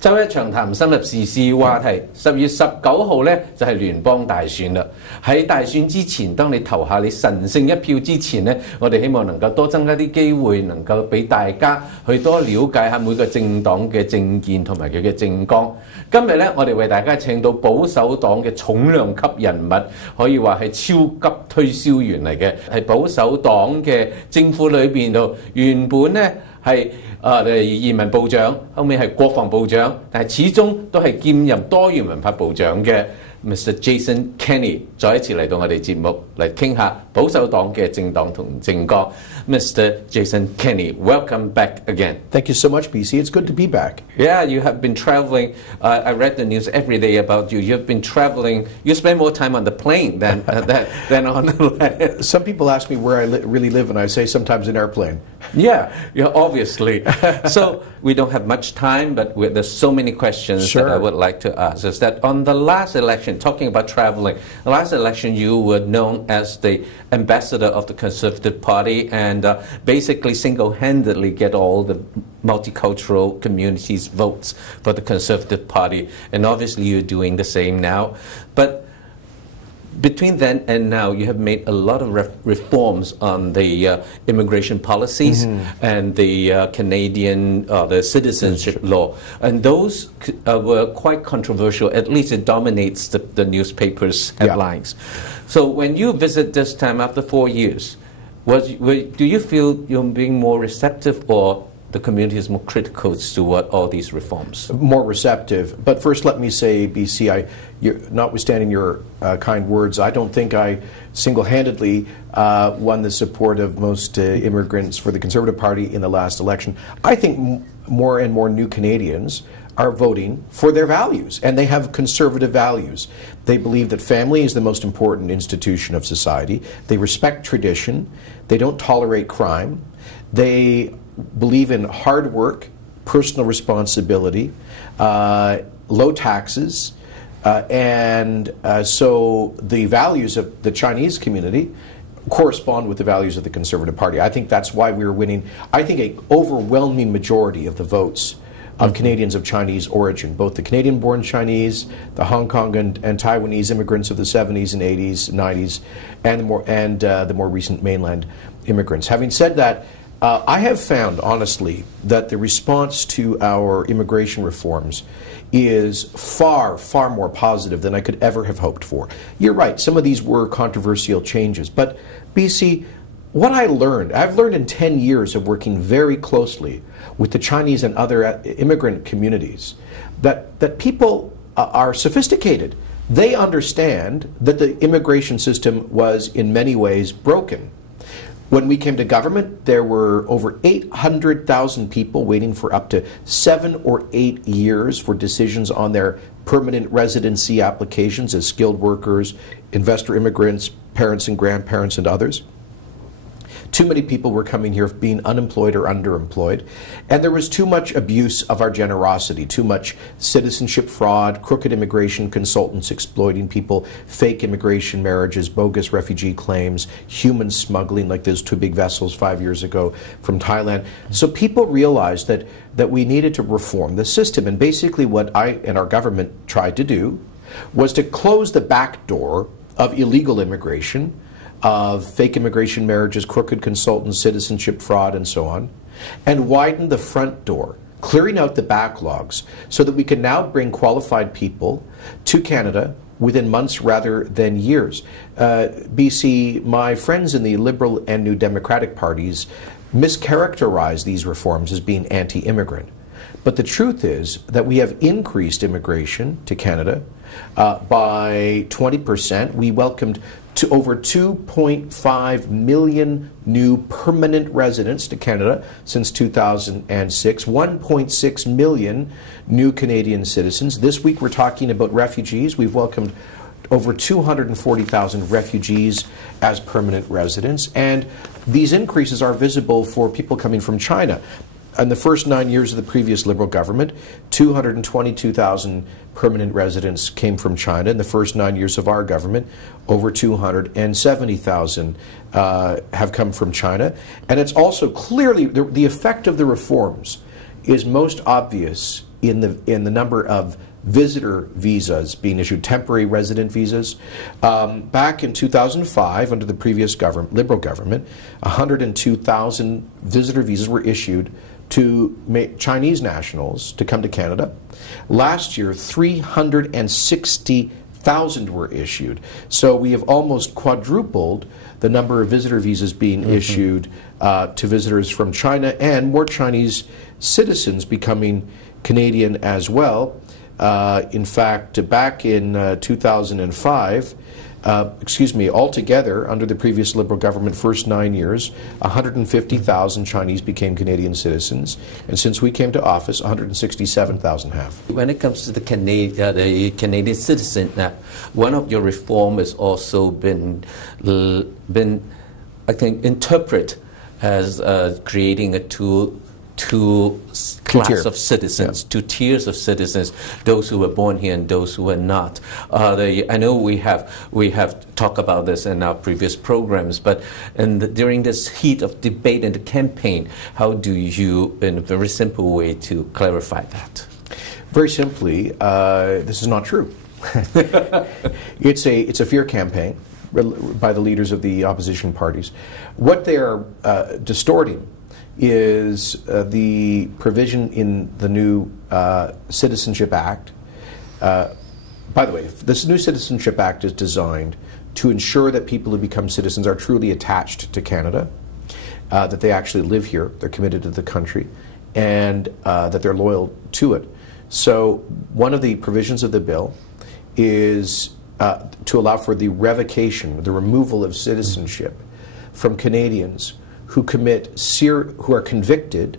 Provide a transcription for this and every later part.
周一長談深入時事話題，10月19號呢就係聯邦大選啦。喺大選之前，當你投下你神聖一票之前呢，我哋希望能夠多增加啲機會，能夠俾大家去多了解下每個政黨嘅政見同埋佢嘅政綱。今日呢，我哋為大家請到保守黨嘅重量級人物，可以話係超級推銷員嚟嘅，係保守黨嘅政府裏邊度原本呢係移民部長，後尾係國防部長，但係始終都係兼任多元文化部長嘅 Mr. Jason Kenney， 再一次嚟到我哋節目嚟傾下保守黨嘅政黨同政綱。Mr. Jason Kenney, welcome back again. Thank you so much, BC. It's good to be back. Yeah, you have been traveling. I read the news every day about you. You've been traveling. You spend more time on the plane than on the land. Some people ask me where I really live, and I say sometimes an airplane. Yeah, obviously. So we don't have much time, but there's so many questions that I would like to ask. Is that on the last election, talking about traveling, the last election you were known as the ambassador of the Conservative Party and basically single-handedly get all the multicultural communities' votes for the Conservative Party. And obviously you're doing the same now. But between then and now, you have made a lot of reforms on the immigration policies and the Canadian the citizenship law. And those were quite controversial. At least it dominates the newspapers' headlines. Yeah. So when you visit this time after 4 years, do you feel you're being more receptive, or the community is more critical toward all these reforms? More receptive. But first let me say, BC, notwithstanding your kind words, I don't think I single-handedly won the support of most immigrants for the Conservative Party in the last election. I think more and more new Canadians are voting for their values, and they have conservative values. They believe that family is the most important institution of society. They respect tradition. They don't tolerate crime. They believe in hard work, personal responsibility, low taxes, and so the values of the Chinese community correspond with the values of the Conservative Party. I think that's why we're winning. I think an overwhelming majority of the votes of Canadians of Chinese origin, both the Canadian-born Chinese, the Hong Kong and Taiwanese immigrants of the 70s and 80s, 90s, and the more recent mainland immigrants. Having said that, I have found, honestly, that the response to our immigration reforms is far, far more positive than I could ever have hoped for. You're right, some of these were controversial changes, but BC, what I've learned in 10 years of working very closely with the Chinese and other immigrant communities, that people are sophisticated. They understand that the immigration system was in many ways broken. When we came to government, there were over 800,000 people waiting for up to 7 or 8 years for decisions on their permanent residency applications as skilled workers, investor immigrants, parents and grandparents and others. Too many people were coming here being unemployed or underemployed, and there was too much abuse of our generosity, too much citizenship fraud, crooked immigration consultants exploiting people, fake immigration marriages, bogus refugee claims, human smuggling like those 2 big vessels 5 years ago from Thailand. So people realized that we needed to reform the system, and basically what I and our government tried to do was to close the back door of illegal immigration, of fake immigration marriages, crooked consultants, citizenship fraud, and so on, and widen the front door, clearing out the backlogs so that we can now bring qualified people to Canada within months rather than years. BC, my friends in the Liberal and New Democratic parties mischaracterize these reforms as being anti-immigrant. But the truth is that we have increased immigration to Canada by 20%. We welcomed to over 2.5 million new permanent residents to Canada since 2006, 1.6 million new Canadian citizens. This week we're talking about refugees. We've welcomed over 240,000 refugees as permanent residents, and these increases are visible for people coming from China. In the first 9 years of the previous Liberal government, 222,000 permanent residents came from China. In the first 9 years of our government, over 270,000 have come from China. And it's also clearly, the effect of the reforms is most obvious in the number of visitor visas being issued, temporary resident visas. Back in 2005, under the previous Liberal government, 102,000 visitor visas were issued to Chinese nationals to come to Canada. Last year, 360,000 were issued. So we have almost quadrupled the number of visitor visas being issued to visitors from China, and more Chinese citizens becoming Canadian as well. In fact, back in 2005, altogether, under the previous Liberal government, first 9 years, 150,000 Chinese became Canadian citizens, and since we came to office, 167,000 have. When it comes to the Canadian citizen, one of your reform has also been I think, interpreted as creating a two class of citizens, two tiers of citizens, those who were born here and those who were not. I know we have talked about this in our previous programs, but during this heat of debate and the campaign, how do you, in a very simple way, to clarify that? Very simply, this is not true. It's a fear campaign by the leaders of the opposition parties. What they are distorting is the provision in the new Citizenship Act. By the way, this new Citizenship Act is designed to ensure that people who become citizens are truly attached to Canada, that they actually live here, they're committed to the country, and that they're loyal to it. So one of the provisions of the bill is to allow for the revocation, the removal of citizenship from Canadians who are convicted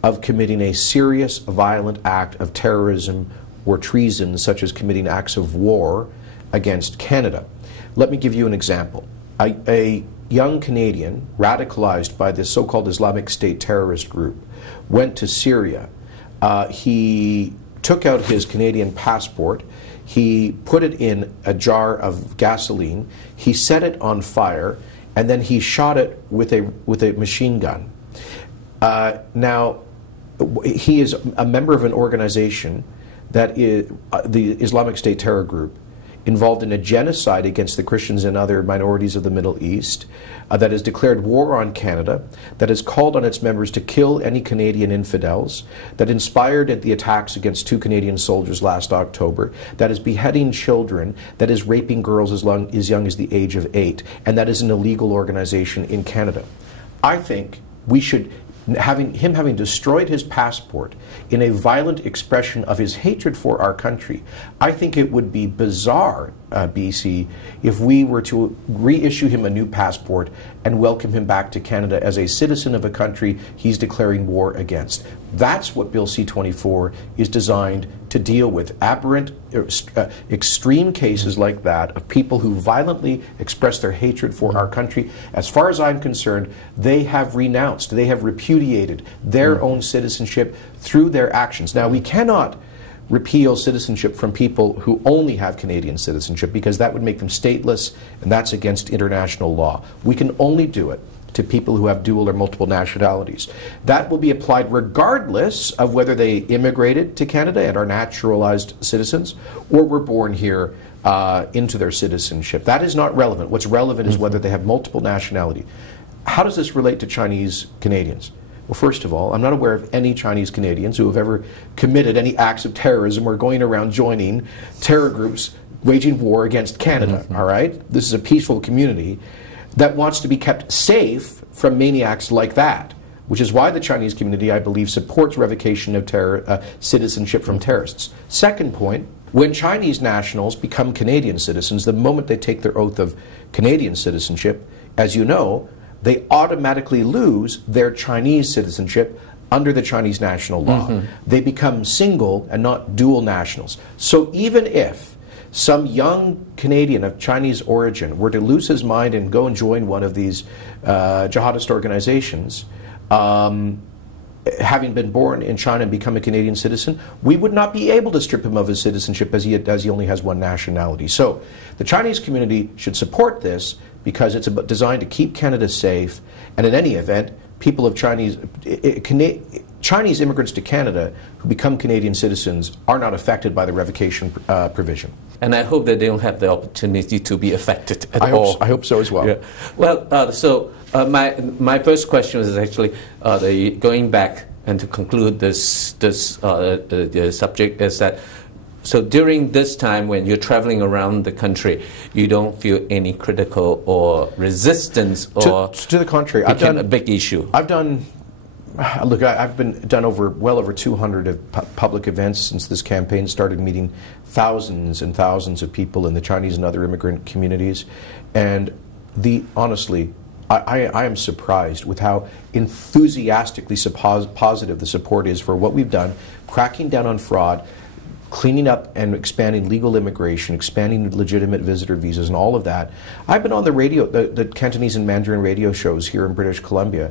of committing a serious violent act of terrorism or treason, such as committing acts of war against Canada. Let me give you an example. A young Canadian radicalized by this so-called Islamic State terrorist group went to Syria. He took out his Canadian passport, he put it in a jar of gasoline, he set it on fire, and then he shot it with a machine gun. Now, he is a member of an organization that is the Islamic State terror group, involved in a genocide against the Christians and other minorities of the Middle East, that has declared war on Canada, that has called on its members to kill any Canadian infidels, that inspired the attacks against 2 Canadian soldiers last October, that is beheading children, that is raping girls as young as the age of 8, and that is an illegal organization in Canada. I think we should, having destroyed his passport in a violent expression of his hatred for our country, I think it would be bizarre, BC, if we were to reissue him a new passport and welcome him back to Canada as a citizen of a country he's declaring war against. That's what Bill C-24 is designed to deal with. Aberrant, extreme cases like that of people who violently express their hatred for our country. As far as I'm concerned, they have renounced, they have repudiated their own citizenship through their actions. Now, we cannot repeal citizenship from people who only have Canadian citizenship, because that would make them stateless, and that's against international law. We can only do it to people who have dual or multiple nationalities. That will be applied regardless of whether they immigrated to Canada and are naturalized citizens, or were born here into their citizenship. That is not relevant. What's relevant is whether they have multiple nationality. How does this relate to Chinese Canadians? Well, first of all, I'm not aware of any Chinese Canadians who have ever committed any acts of terrorism or going around joining terror groups waging war against Canada, all right? This is a peaceful community that wants to be kept safe from maniacs like that, which is why the Chinese community, I believe, supports revocation of citizenship from terrorists. Second point, when Chinese nationals become Canadian citizens, the moment they take their oath of Canadian citizenship, as you know, they automatically lose their Chinese citizenship under the Chinese national law. They become single and not dual nationals. So even if some young Canadian of Chinese origin were to lose his mind and go and join one of these jihadist organizations, having been born in China and become a Canadian citizen, we would not be able to strip him of his citizenship as he only has one nationality. So the Chinese community should support this, because it's designed to keep Canada safe, and in any event, people of Chinese, Chinese immigrants to Canada who become Canadian citizens are not affected by the revocation provision. And I hope that they don't have the opportunity to be affected at all. I hope so as well. Yeah. Well, my first question is actually going back and to conclude the subject is that, so during this time when you're traveling around the country, you don't feel any critical or resistance or to the contrary, became a big issue. I've done well over 200 of public events since this campaign started, meeting thousands and thousands of people in the Chinese and other immigrant communities, and honestly, I am surprised with how enthusiastically positive the support is for what we've done, cracking down on fraud, cleaning up and expanding legal immigration, expanding legitimate visitor visas, and all of that. I've been on the radio, the Cantonese and Mandarin radio shows here in British Columbia,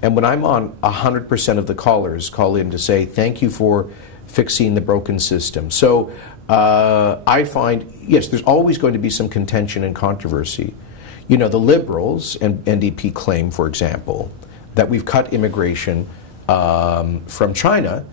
and when I'm on, 100% of the callers call in to say, thank you for fixing the broken system. So I find, yes, there's always going to be some contention and controversy. You know, the Liberals and NDP claim, for example, that we've cut immigration from China.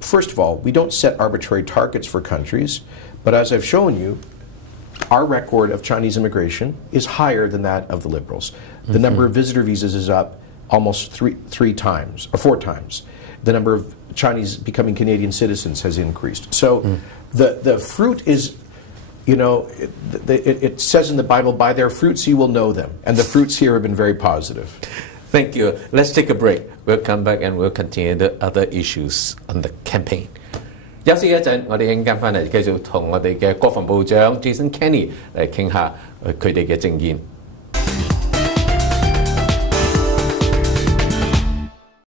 First of all, we don't set arbitrary targets for countries, but as I've shown you, our record of Chinese immigration is higher than that of the Liberals. The number of visitor visas is up almost three times, or 4 times. The number of Chinese becoming Canadian citizens has increased. So the fruit is, you know, it says in the Bible, by their fruits you will know them. And the fruits here have been very positive. Thank you. Let's take a break. We'll come back and we'll continue the other issues on the campaign. 休息一陣，我哋陣間翻嚟繼續同我哋嘅國防部長 Jason Kenney 嚟傾下佢哋嘅政見。